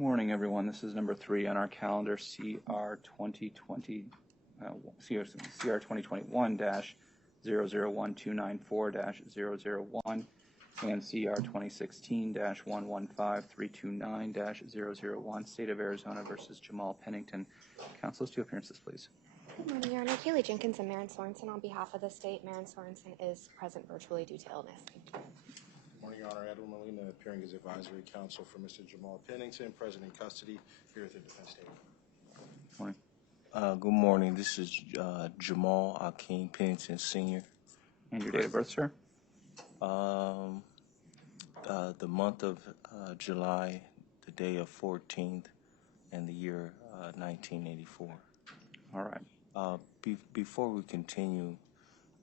Morning, everyone. This is number 3 on our calendar, CR 2021-001-294-001 and CR 2016-115329-001, State of Arizona versus Jamaal Pennington. Council's 2 appearances, please. Good morning, Your Honor. Kaylee Jenkins and Maren Sorensen on behalf of the state. Maren Sorensen is present virtually due to illness. Thank you. Good morning, Your Honor. Edwin Molina, appearing as advisory counsel for Mr. Jamaal Pennington, present in custody, here at the defense table. Morning. Good morning. This is Jamaal Akeem Pennington, Sr. And your date of birth, sir? The month of July, the day of 14th, and the year 1984. All right. Before we continue,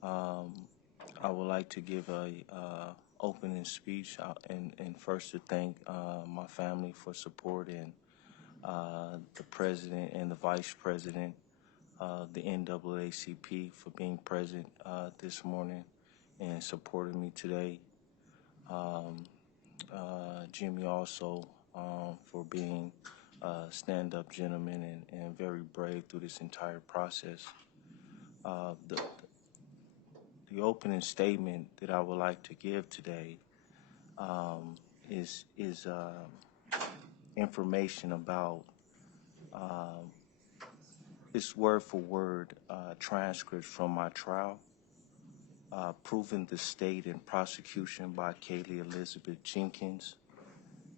I would like to give a opening speech and first to thank my family for supporting the president and the vice president, the NAACP, for being present this morning and supporting me today. Jimmy also for being a stand-up gentleman and very brave through this entire process. The opening statement that I would like to give today is information about this word for word transcripts from my trial, proving the state and prosecution by Kaylee Elizabeth Jenkins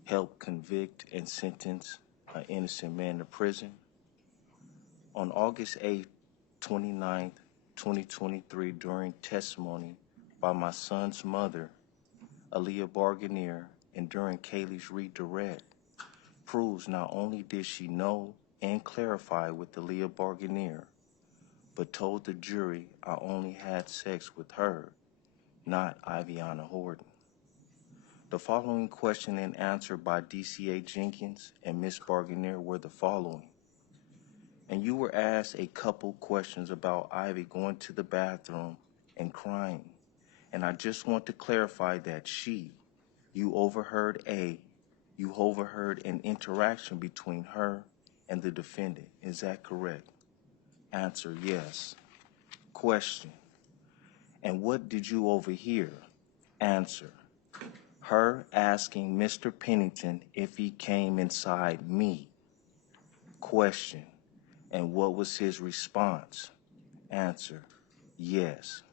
helped convict and sentence an innocent man to prison. On August 8, 29th, 2023, during testimony by my son's mother, Aaliyah Barganier, and during Kaylee's redirect, proves not only did she know and clarify with Aaliyah Barganier, but told the jury I only had sex with her, not Iviana Horton. The following question and answer by DCA Jenkins and Ms. Barganier were the following. And you were asked a couple questions about Ivy going to the bathroom and crying. And I just want to clarify that you overheard an interaction between her and the defendant. Is that correct? Answer, yes. Question, and what did you overhear? Answer, her asking Mr. Pennington if he came inside me. Question, and what was his response? Answer, yes.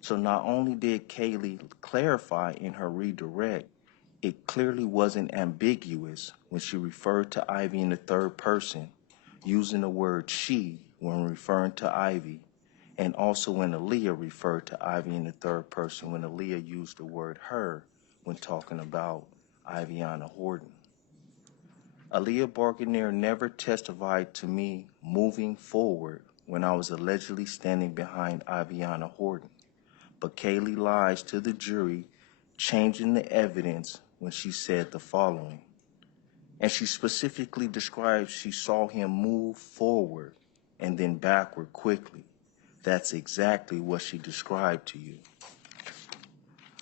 So not only did Kaylee clarify in her redirect, it clearly wasn't ambiguous when she referred to Ivy in the third person, using the word she when referring to Ivy, and also when Aaliyah referred to Ivy in the third person when Aaliyah used the word her when talking about Iviana Horton. Aaliyah Barganier never testified to me moving forward when I was allegedly standing behind Iviana Horton, but Kaylee lies to the jury, changing the evidence when she said the following. And she specifically describes she saw him move forward and then backward quickly. That's exactly what she described to you.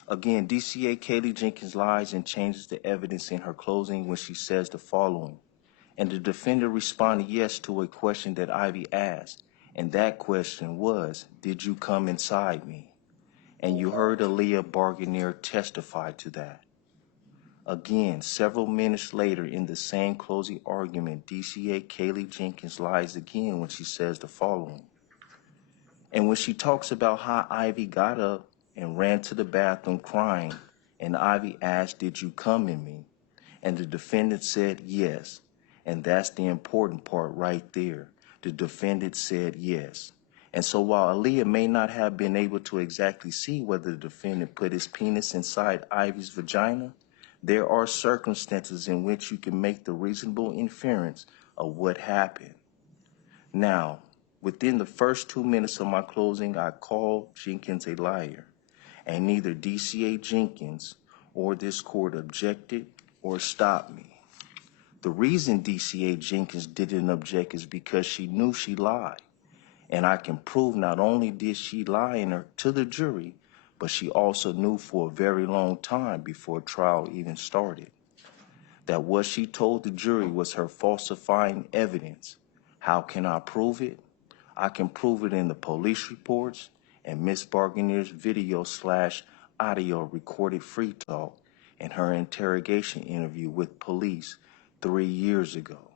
Again, DCA Kaylee Jenkins lies and changes the evidence in her closing when she says the following. And the defendant responded yes to a question that Ivy asked. And that question was, did you come inside me? And you heard Aaliyah Barganier testify to that. Again, several minutes later in the same closing argument, DCA Kaylee Jenkins lies again when she says the following. And when she talks about how Ivy got up and ran to the bathroom crying, and Ivy asked, did you come in me? And the defendant said yes. And that's the important part right there. The defendant said yes. And so while Aaliyah may not have been able to exactly see whether the defendant put his penis inside Ivy's vagina, there are circumstances in which you can make the reasonable inference of what happened. Now, within the first 2 minutes of my closing, I called Jenkins a liar, and neither DCA Jenkins or this court objected or stopped me. The reason DCA Jenkins didn't object is because she knew she lied. And I can prove not only did she lie to the jury, but she also knew for a very long time before trial even started. that what she told the jury was her falsifying evidence. How can I prove it? I can prove it in the police reports and Miss Barganier's video/audio recorded free talk in her interrogation interview with police 3 years ago.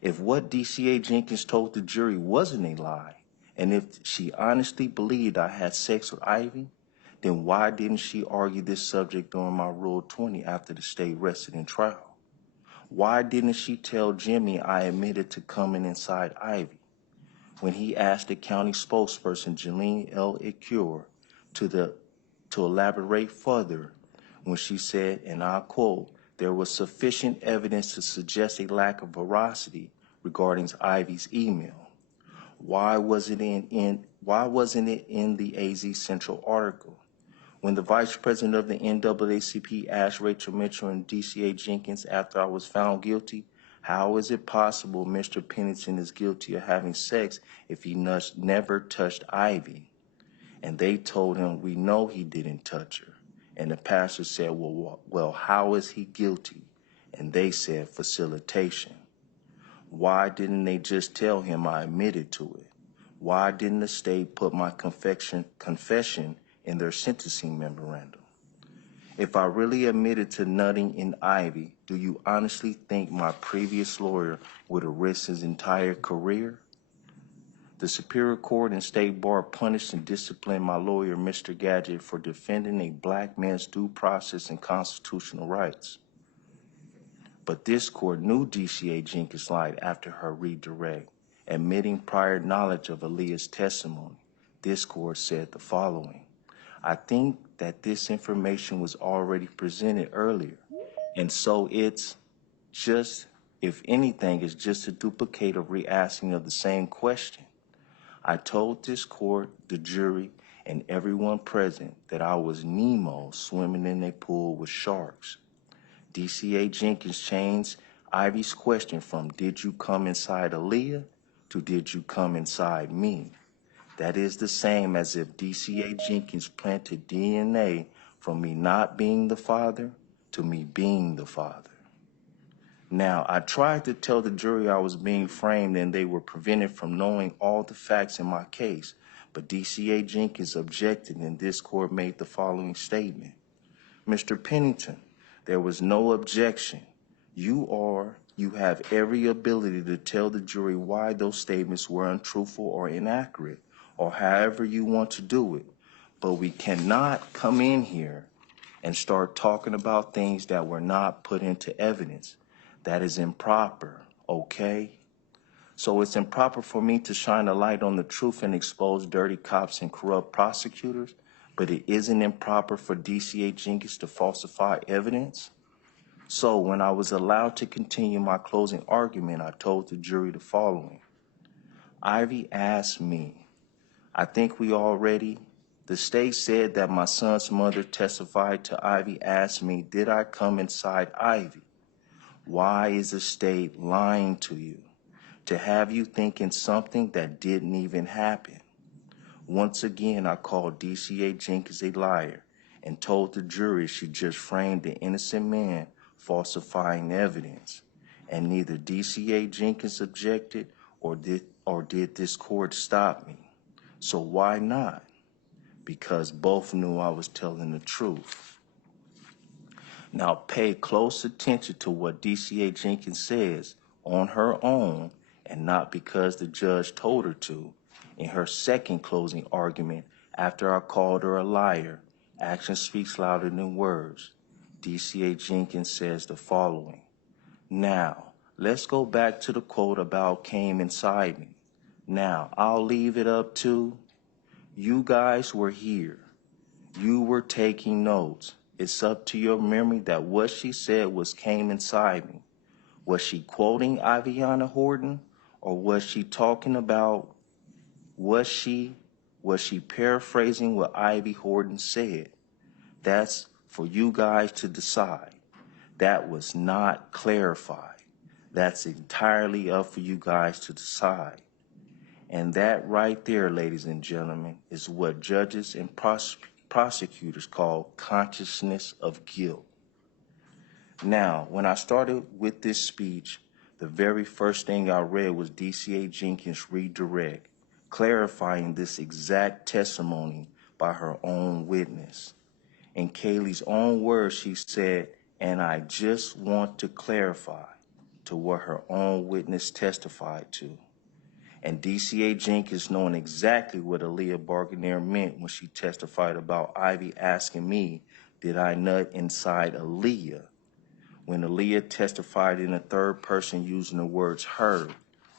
If what DCA Jenkins told the jury wasn't a lie, and if she honestly believed I had sex with Ivy, then why didn't she argue this subject during my Rule 20 after the state rested in trial? Why didn't she tell Jimmy I admitted to coming inside Ivy? When he asked the county spokesperson, Jeline L. Ecure, to elaborate further, when she said, and I quote, there was sufficient evidence to suggest a lack of veracity regarding Ivy's email. Why wasn't it in the AZ Central article? When the vice president of the NAACP asked Rachel Mitchell and DCA Jenkins after I was found guilty, how is it possible Mr. Pennington is guilty of having sex if he never touched Ivy? And they told him, we know he didn't touch her. And the pastor said, well, how is he guilty? And they said, facilitation. Why didn't they just tell him I admitted to it? Why didn't the state put my confession in their sentencing memorandum? If I really admitted to nutting in Ivy, do you honestly think my previous lawyer would have risked his entire career? The Superior Court and State Bar punished and disciplined my lawyer, Mr. Gadget, for defending a black man's due process and constitutional rights. But this court knew DCA Jenkins lied after her redirect, admitting prior knowledge of Aaliyah's testimony. This court said the following: I think that this information was already presented earlier, and so it's just, if anything, it's just a duplicate of re-asking of the same question. I told this court, the jury, and everyone present that I was Nemo swimming in a pool with sharks. DCA Jenkins changed Ivy's question from did you come inside Aaliyah to did you come inside me? That is the same as if DCA Jenkins planted DNA from me not being the father to me being the father. Now, I tried to tell the jury I was being framed and they were prevented from knowing all the facts in my case, but DCA Jenkins objected and this court made the following statement. Mr. Pennington, there was no objection. You have every ability to tell the jury why those statements were untruthful or inaccurate, or however you want to do it, but we cannot come in here and start talking about things that were not put into evidence. That is improper, okay? So it's improper for me to shine a light on the truth and expose dirty cops and corrupt prosecutors, but it isn't improper for DCA Jenkins to falsify evidence? So when I was allowed to continue my closing argument, I told the jury the following. Ivy asked me, I think the state said that my son's mother testified to Ivy asked me, did I come inside Ivy? Why is the state lying to you? To have you thinking something that didn't even happen. Once again, I called DCA Jenkins a liar and told the jury she just framed an innocent man falsifying evidence. And neither DCA Jenkins objected or did this court stop me. So why not? Because both knew I was telling the truth. Now pay close attention to what DCA Jenkins says on her own and not because the judge told her to. In her second closing argument, after I called her a liar, action speaks louder than words. DCA Jenkins says the following. Now, let's go back to the quote about came inside me. Now, I'll leave it up to you guys were here. You were taking notes. It's up to your memory that what she said was came inside me. Was she quoting Iviana Horton or was she talking about, was she paraphrasing what Ivy Horton said? That's for you guys to decide. That was not clarified. That's entirely up for you guys to decide. And that right there, ladies and gentlemen, is what judges and prosecutors call consciousness of guilt. Now, when I started with this speech, the very first thing I read was DCA Jenkins' redirect, clarifying this exact testimony by her own witness. In Kaylee's own words, she said, and I just want to clarify to what her own witness testified to. And DCA Jenkins, knowing exactly what Aaliyah Barganier meant when she testified about Ivy asking me, did I nut inside Aaliyah? When Aaliyah testified in the third person using the words her,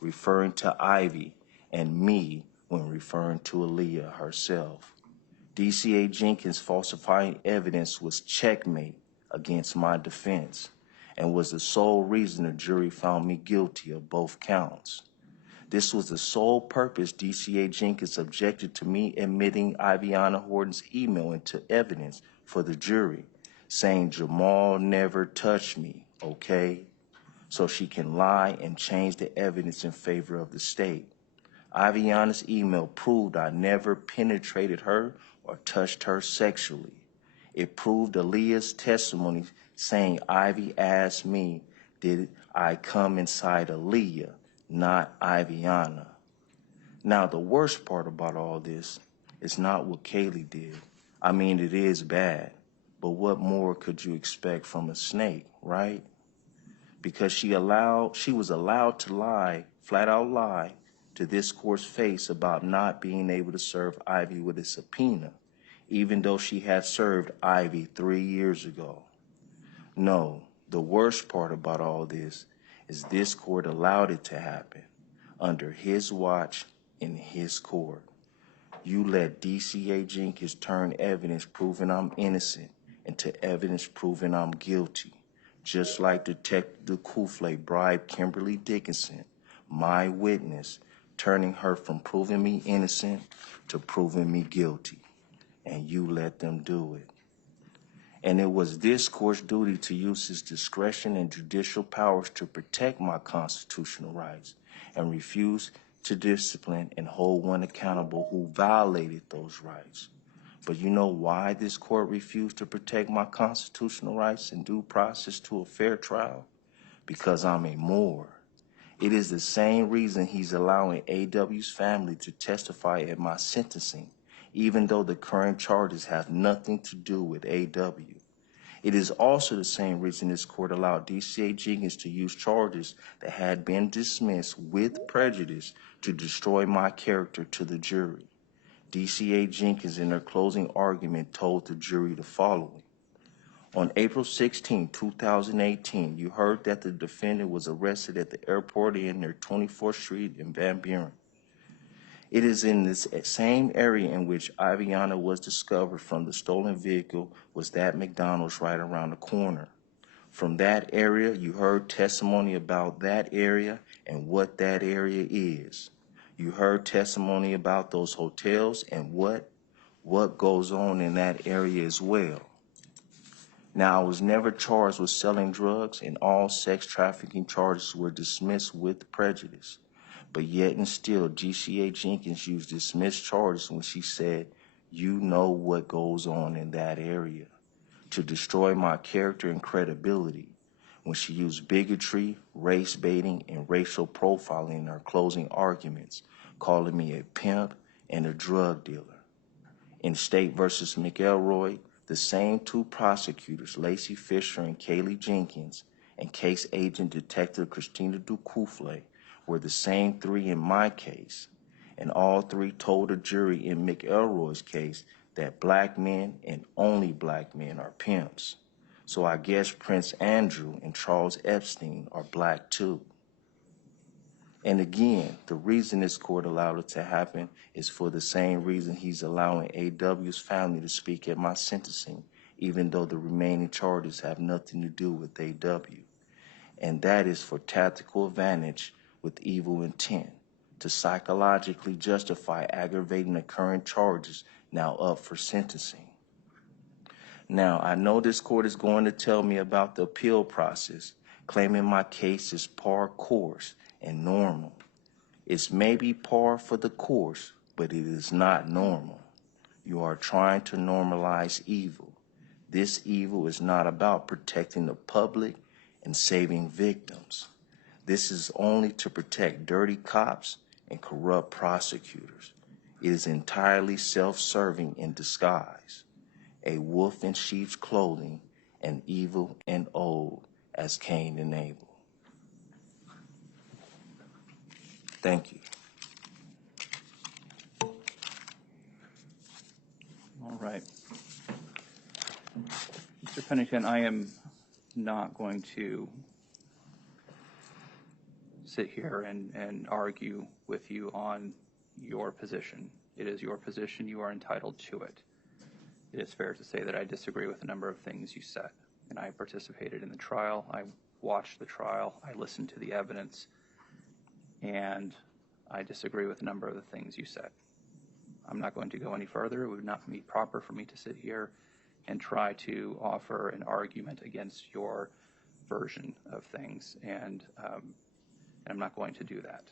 referring to Ivy, and me when referring to Aaliyah herself. DCA Jenkins' falsifying evidence was checkmate against my defense and was the sole reason the jury found me guilty of both counts. This was the sole purpose DCA Jenkins objected to me admitting Iviana Horton's email into evidence for the jury, saying Jamaal never touched me, okay? So she can lie and change the evidence in favor of the state. Iviana's email proved I never penetrated her or touched her sexually. It proved Aaliyah's testimony saying Ivy asked me, did I come inside Aaliyah, not Iviana. Now, the worst part about all this is not what Kaylee did. I mean, it is bad, but what more could you expect from a snake, right? Because she was allowed to lie, flat out lie, to this court's face about not being able to serve Ivy with a subpoena, even though she had served Ivy 3 years ago. No, the worst part about all this is this court allowed it to happen under his watch in his court. You let DCA Jenkins turn evidence proving I'm innocent into evidence proving I'm guilty, just like Detective Kufle bribed Kimberly Dickinson, my witness, turning her from proving me innocent to proving me guilty. And you let them do it. And it was this court's duty to use its discretion and judicial powers to protect my constitutional rights and refuse to discipline and hold one accountable who violated those rights. But you know why this court refused to protect my constitutional rights and due process to a fair trial? Because I'm a Moor. It is the same reason he's allowing AW's family to testify at my sentencing, even though the current charges have nothing to do with AW. It is also the same reason this court allowed DCA Jenkins to use charges that had been dismissed with prejudice to destroy my character to the jury. DCA Jenkins, in her closing argument, told the jury the following. On April 16, 2018, you heard that the defendant was arrested at the airport near 24th Street in Van Buren. It is in this same area in which Iviana was discovered from the stolen vehicle was that McDonald's right around the corner. From that area, you heard testimony about that area and what that area is. You heard testimony about those hotels and what goes on in that area as well. Now, I was never charged with selling drugs, and all sex trafficking charges were dismissed with prejudice. But yet and still, DCA Jenkins used dismissed charges when she said, you know what goes on in that area, to destroy my character and credibility, when she used bigotry, race baiting, and racial profiling in her closing arguments, calling me a pimp and a drug dealer. In State versus McElroy, the same two prosecutors, Lacey Fisher and Kaylee Jenkins, and case agent Detective Christina Ducoufle, were the same three in my case, and all three told the jury in McElroy's case that black men and only black men are pimps. So I guess Prince Andrew and Charles Epstein are black too. And again, the reason this court allowed it to happen is for the same reason he's allowing AW's family to speak at my sentencing, even though the remaining charges have nothing to do with AW. And that is for tactical advantage with evil intent, to psychologically justify aggravating the current charges now up for sentencing. Now, I know this court is going to tell me about the appeal process, claiming my case is par course and normal. It's maybe par for the course, but it is not normal. You are trying to normalize evil. This evil is not about protecting the public and saving victims. This is only to protect dirty cops and corrupt prosecutors. It is entirely self-serving in disguise, a wolf in sheep's clothing, and evil and old as Cain and Abel. Thank you. All right. Mr. Pennington, I am not going to sit here and argue with you on your position. It is your position. You are entitled to it. It is fair to say that I disagree with a number of things you said, and I participated in the trial. I watched the trial. I listened to the evidence, and I disagree with a number of the things you said. I'm not going to go any further. It would not be proper for me to sit here and try to offer an argument against your version of things, and I'm not going to do that.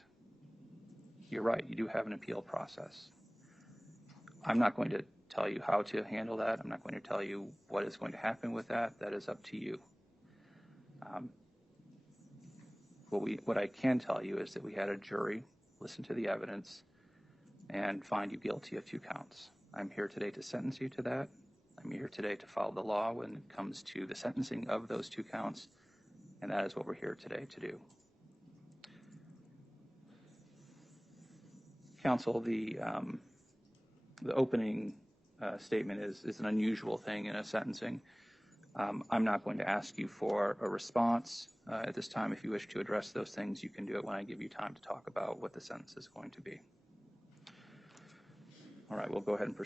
You're right, you do have an appeal process. I'm not going to tell you how to handle that. I'm not going to tell you what is going to happen with that. That is up to you. What I can tell you is that we had a jury listen to the evidence and find you guilty of 2 counts. I'm here today to sentence you to that. I'm here today to follow the law when it comes to the sentencing of those 2 counts, and that is what we're here today to do. Counsel, the opening statement is an unusual thing in a sentencing. I'm not going to ask you for a response at this time. If you wish to address those things, you can do it when I give you time to talk about what the sentence is going to be. All right, we'll go ahead and proceed.